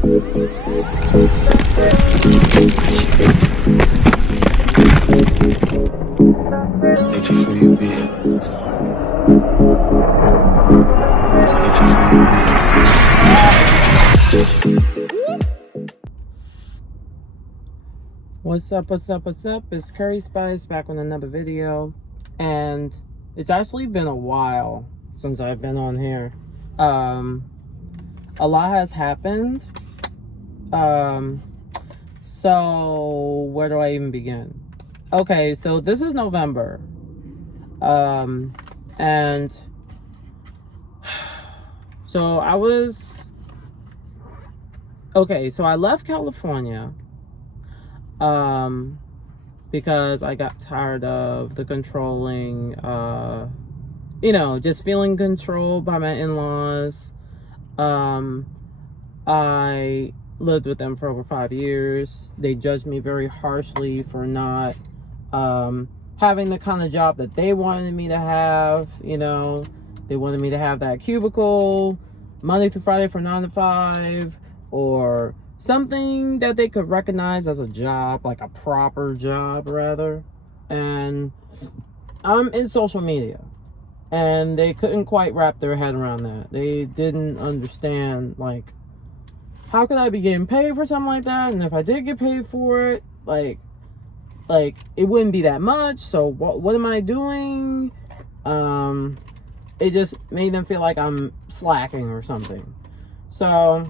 What's up, what's up, what's up? It's Currie Spice back with another video, and it's actually been a while since I've been on here. A lot has happened. So where do I even begin? Okay, so this is November. And so I was, okay, so I left California because I got tired of the controlling, just feeling controlled by my in-laws. I lived with them for over 5 years. They judged me very harshly for not having the kind of job that they wanted me to have. They wanted me to have that cubicle Monday through Friday from 9 to 5, or something that they could recognize as a job, like a proper job rather. And I'm in social media, and they couldn't quite wrap their head around that. They didn't understand, like, how could I be getting paid for something like that? And if I did get paid for it, like it wouldn't be that much. So what am I doing? It just made them feel like I'm slacking or something. So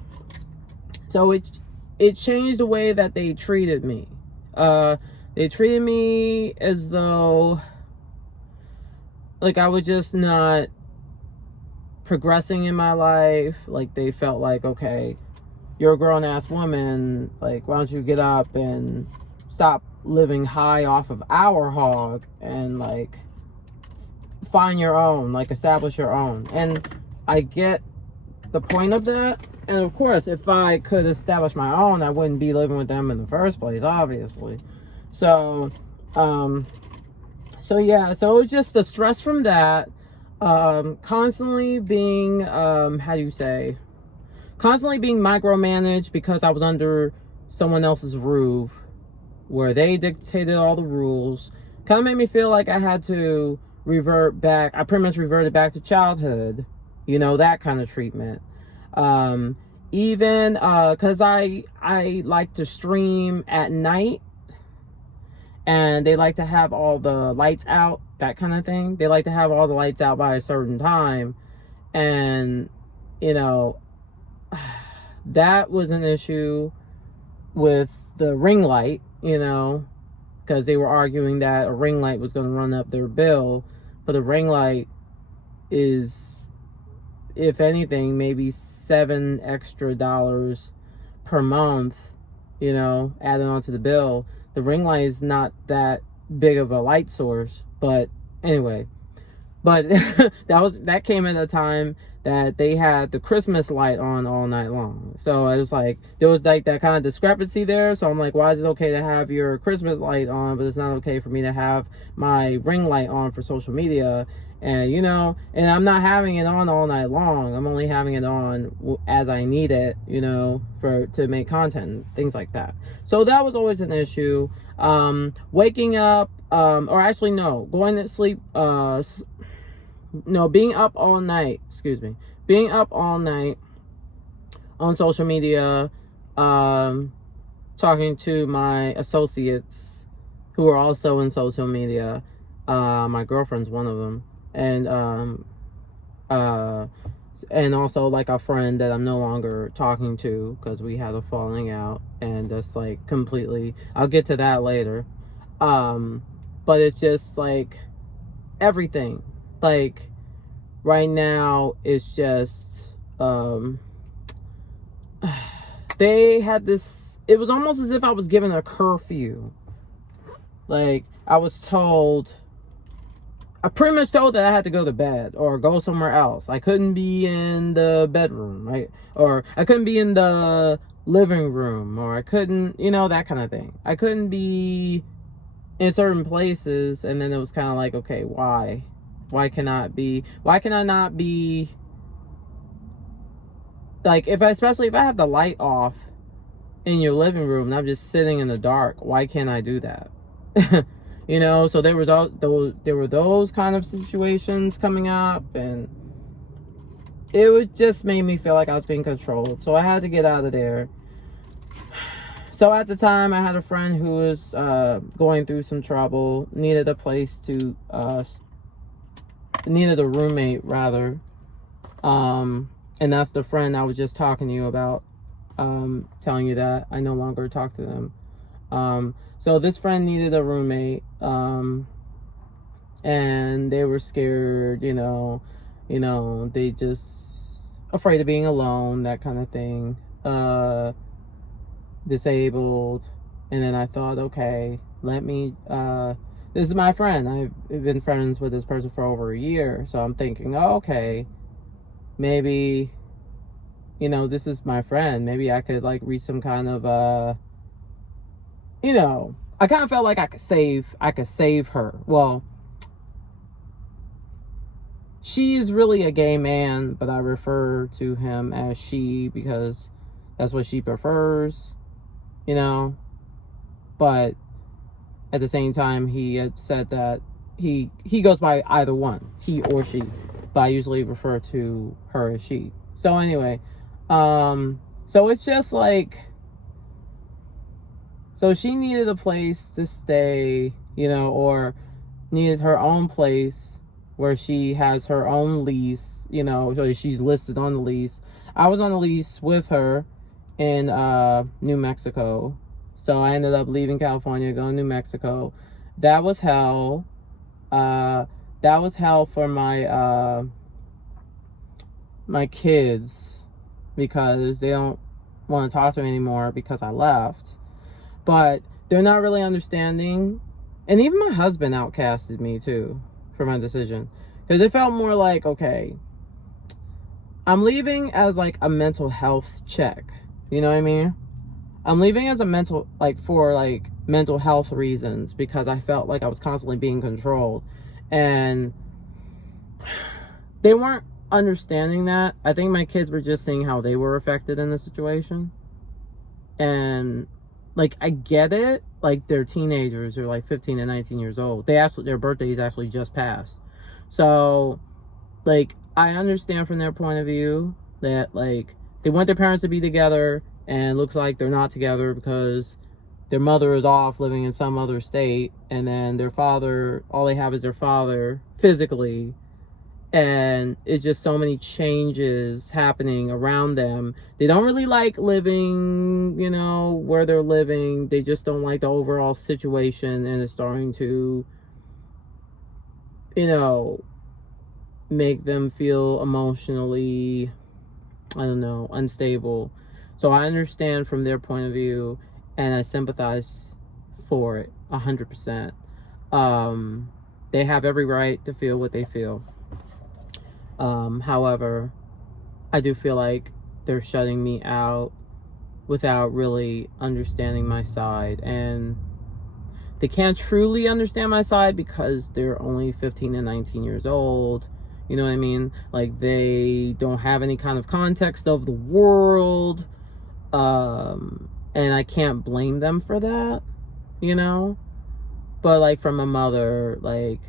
it changed the way that they treated me. They treated me as though, like, I was just not progressing in my life. Like, they felt like, okay, you're a grown-ass woman, like, why don't you get up and stop living high off of our hog and, like, find your own, like, establish your own. And I get the point of that. And of course, if I could establish my own, I wouldn't be living with them in the first place, obviously. So yeah, so it was just the stress from that. Constantly being, constantly being micromanaged because I was under someone else's roof where they dictated all the rules. Kind of made me feel like I had to revert back. I pretty much reverted back to childhood, that kind of treatment. Even because I like to stream at night, and they like to have all the lights out, that kind of thing. They like to have all the lights out by a certain time, and that was an issue with the ring light, because they were arguing that a ring light was going to run up their bill, but a ring light is, if anything, maybe $7 extra per month, added onto the bill. The ring light is not that big of a light source, but anyway. But that came at a time that they had the Christmas light on all night long. So I was like, there was like that kind of discrepancy there. So I'm like, why is it okay to have your Christmas light on, but it's not okay for me to have my ring light on for social media? And and I'm not having it on all night long. I'm only having it on as I need it, to make content, things like that. So that was always an issue. Waking up, going to sleep, being up all night, being up all night on social media, talking to my associates who are also in social media. My girlfriend's one of them. And also, like, a friend that I'm no longer talking to because we had a falling out, and just, like, completely, I'll get to that later. But it's just, like, everything. Like, right now, it's just, they had this, it was almost as if I was given a curfew. Like, I was pretty much told that I had to go to bed or go somewhere else. I couldn't be in the bedroom, right? Or I couldn't be in the living room, or I couldn't, that kind of thing. I couldn't be in certain places. And then it was kind of like, okay, why can I not be like, especially if I have the light off in your living room and I'm just sitting in the dark, why can't I do that? You know, so there were those kind of situations coming up, and it was just made me feel like I was being controlled. So I had to get out of there. So at the time, I had a friend who was going through some trouble, needed a roommate rather. And that's the friend I was just talking to you about, telling you that I no longer talk to them. So this friend needed a roommate, and they were scared, they just afraid of being alone, that kind of thing, disabled. And then I thought, okay, this is my friend. I've been friends with this person for over a year. So I'm thinking, oh, okay, maybe, this is my friend. Maybe I could like reach some kind of, I kind of felt like I could save her. Well, she is really a gay man, but I refer to him as she because that's what she prefers, but at the same time, he had said that he goes by either one, he or she, but I usually refer to her as she. So anyway, so it's just like, so she needed a place to stay, or needed her own place where she has her own lease, so she's listed on the lease. I was on the lease with her in New Mexico. So I ended up leaving California, going to New Mexico. That was hell. That was hell for my my kids, because they don't want to talk to me anymore because I left. But they're not really understanding. And even my husband outcasted me too for my decision. Because it felt more like, okay, I'm leaving as like a mental health check. You know what I mean? I'm leaving as for mental health reasons, because I felt like I was constantly being controlled. And they weren't understanding that. I think my kids were just seeing how they were affected in the situation. And like, I get it. Like, they're teenagers. They're like 15 and 19 years old. Their birthdays actually just passed. So like, I understand from their point of view that like, they want their parents to be together, and it looks like they're not together because their mother is off living in some other state, and then their father, all they have is their father physically, and it's just so many changes happening around them. They don't really like living, where they're living. They just don't like the overall situation, and it's starting to, make them feel emotionally, I don't know, unstable. So I understand from their point of view, and I sympathize for it 100%. They have every right to feel what they feel. However, I do feel like they're shutting me out without really understanding my side. And they can't truly understand my side because they're only 15 and 19 years old. You know what I mean? Like, they don't have any kind of context of the world. And I can't blame them for that, But like, from a mother, like,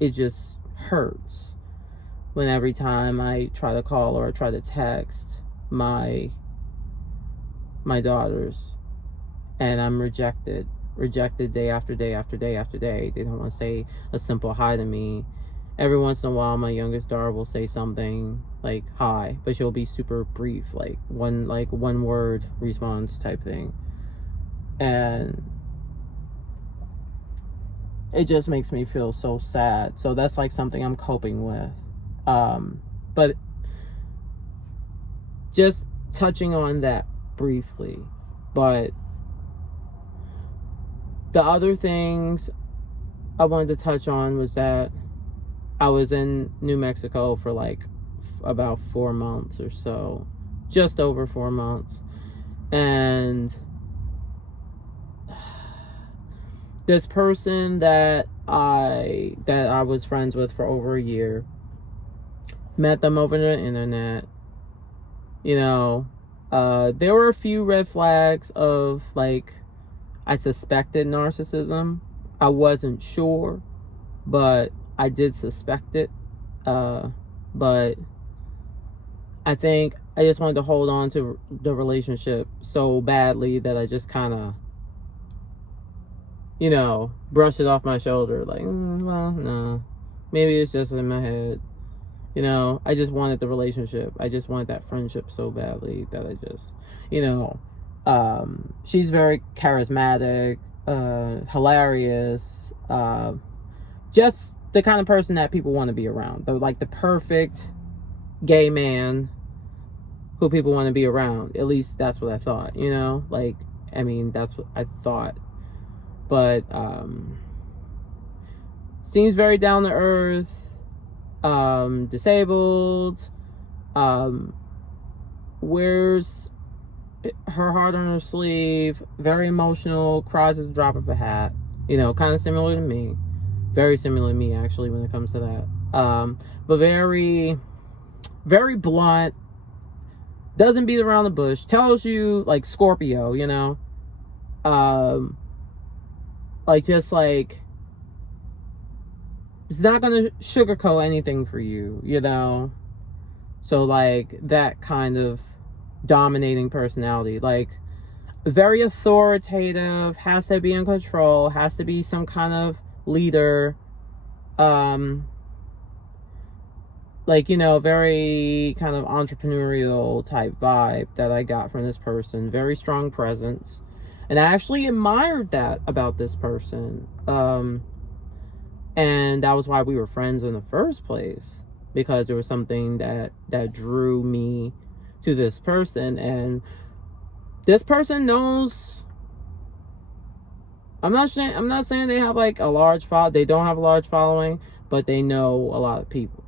it just hurts when every time I try to call or try to text my daughters, and I'm rejected day after day after day after day. They don't want to say a simple hi to me. Every once in a while, my youngest daughter will say something like hi, but she'll be super brief, like one word response type thing. And it just makes me feel so sad. So that's like something I'm coping with. But just touching on that briefly. But the other things I wanted to touch on was that I was in New Mexico for like about 4 months or so, just over 4 months. And this person that I was friends with for over a year, met them over the internet, You know, there were a few red flags of, like, I suspected narcissism. I wasn't sure, but I did suspect it. But I think I just wanted to hold on to the relationship so badly that I just kind of, you know, brushed it off my shoulder. Like, well, no, maybe it's just in my head. You know, I just wanted the relationship. I just wanted that friendship so badly that I just, you know, she's very charismatic, hilarious, just the kind of person that people want to be around. Like the perfect gay man who people want to be around. At least that's what I thought, you know? Like, I mean, that's what I thought. But, seems very down to earth, disabled, wears her heart on her sleeve, very emotional, cries at the drop of a hat, you know, kind of similar to me, very similar to me actually when it comes to that, but very, very blunt, doesn't beat around the bush, tells you, like Scorpio, you know, like, just like, it's not gonna sugarcoat anything for you, you know. So, like, that kind of dominating personality, like, very authoritative, has to be in control, has to be some kind of leader, like, you know, very kind of entrepreneurial type vibe that I got from this person. Very strong presence, and I actually admired that about this person. And that was why we were friends in the first place, because there was something that drew me to this person. And this person knows, I'm not saying they have like a large following. They don't have a large following, but they know a lot of people.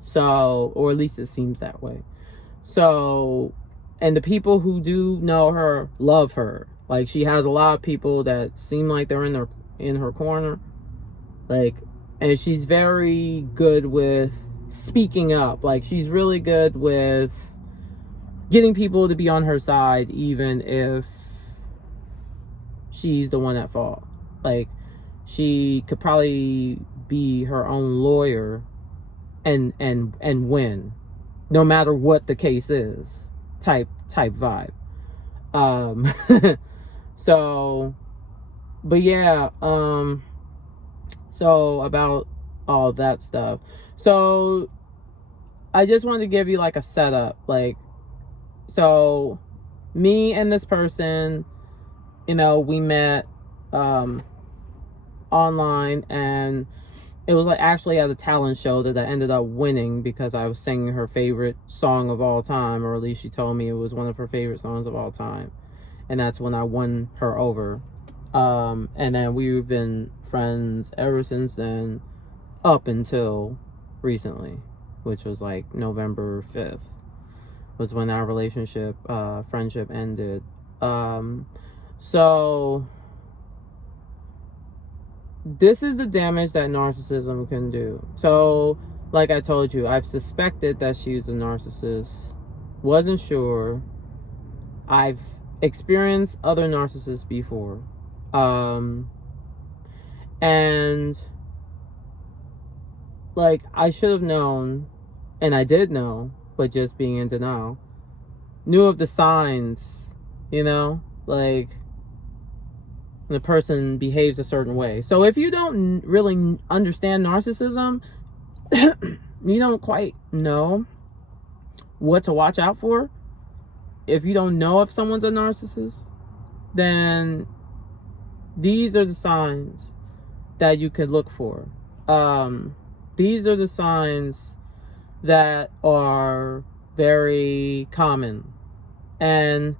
So, or at least it seems that way. So, and the people who do know her love her. Like, she has a lot of people that seem like they're in her corner. Like, and she's very good with speaking up. Like, she's really good with getting people to be on her side, even if she's the one at fault. Like, she could probably be her own lawyer and win, no matter what the case is, type vibe. So, but yeah, so about all that stuff. So I just wanted to give you like a setup. Like, so me and this person, you know, we met online, and it was like actually at a talent show that I ended up winning because I was singing her favorite song of all time, or at least she told me it was one of her favorite songs of all time. And that's when I won her over. And then we've been friends ever since then, up until recently, which was like November 5th was when our relationship, friendship ended. So this is the damage that narcissism can do. So, like I told you, I've suspected that she's a narcissist. Wasn't sure. I've experienced other narcissists before. And like, I should have known, and I did know, but just being in denial. Knew of the signs, you know, like the person behaves a certain way. So if you don't really understand narcissism, you don't quite know what to watch out for. If you don't know if someone's a narcissist, then these are the signs that you could look for. These are the signs that are very common. And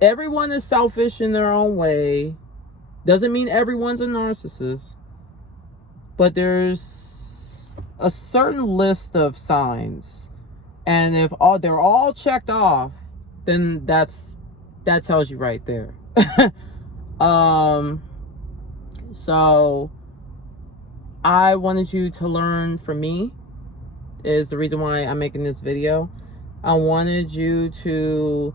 everyone is selfish in their own way. Doesn't mean everyone's a narcissist. But there's a certain list of signs. And if they're all checked off, then that tells you right there. So I wanted you to learn from me, is the reason why I'm making this video. I wanted you to,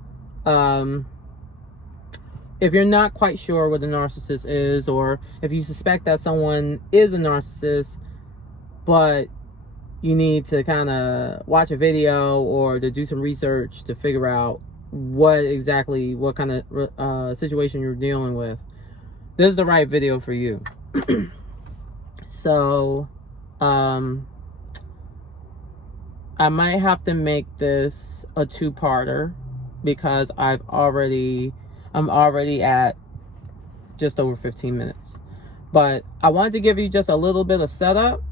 if you're not quite sure what a narcissist is, or if you suspect that someone is a narcissist, but you need to kind of watch a video or to do some research to figure out what kind of situation you're dealing with, this is the right video for you. So, I might have to make this a two-parter because I'm already at just over 15 minutes. But I wanted to give you just a little bit of setup,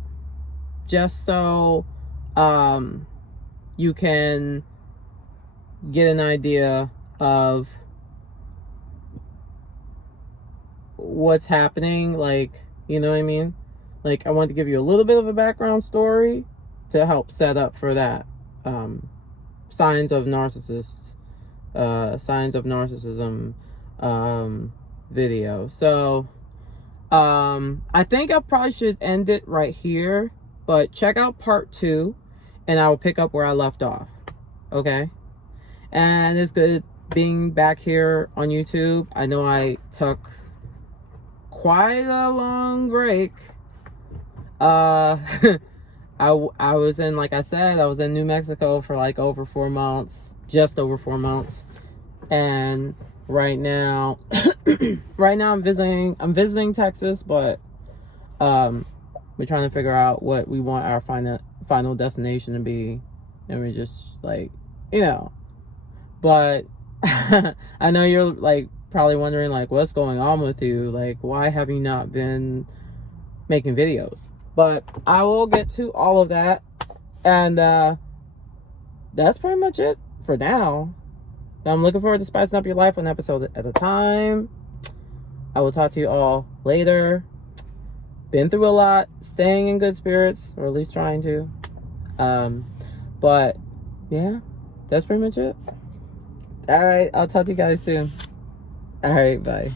just so you can get an idea of what's happening. Like, you know what I mean? Like, I wanted to give you a little bit of a background story to help set up for that. Signs of narcissism video. So I think I probably should end it right here, but check out part 2 and I will pick up where I left off. Okay? And it's good being back here on YouTube. I know I took quite a long break. I was in, like I said, I was in New Mexico for like over 4 months, just over 4 months. And right now, I'm visiting Texas, but we're trying to figure out what we want our final destination to be. And we're just like, you know, but I know you're like probably wondering like, what's going on with you? Like, why have you not been making videos? But I will get to all of that. And that's pretty much it for now. I'm looking forward to spicing up your life one episode at a time. I will talk to you all later. Been through a lot, staying in good spirits, or at least trying to. But yeah, that's pretty much it. All right, I'll talk to you guys soon. All right, bye.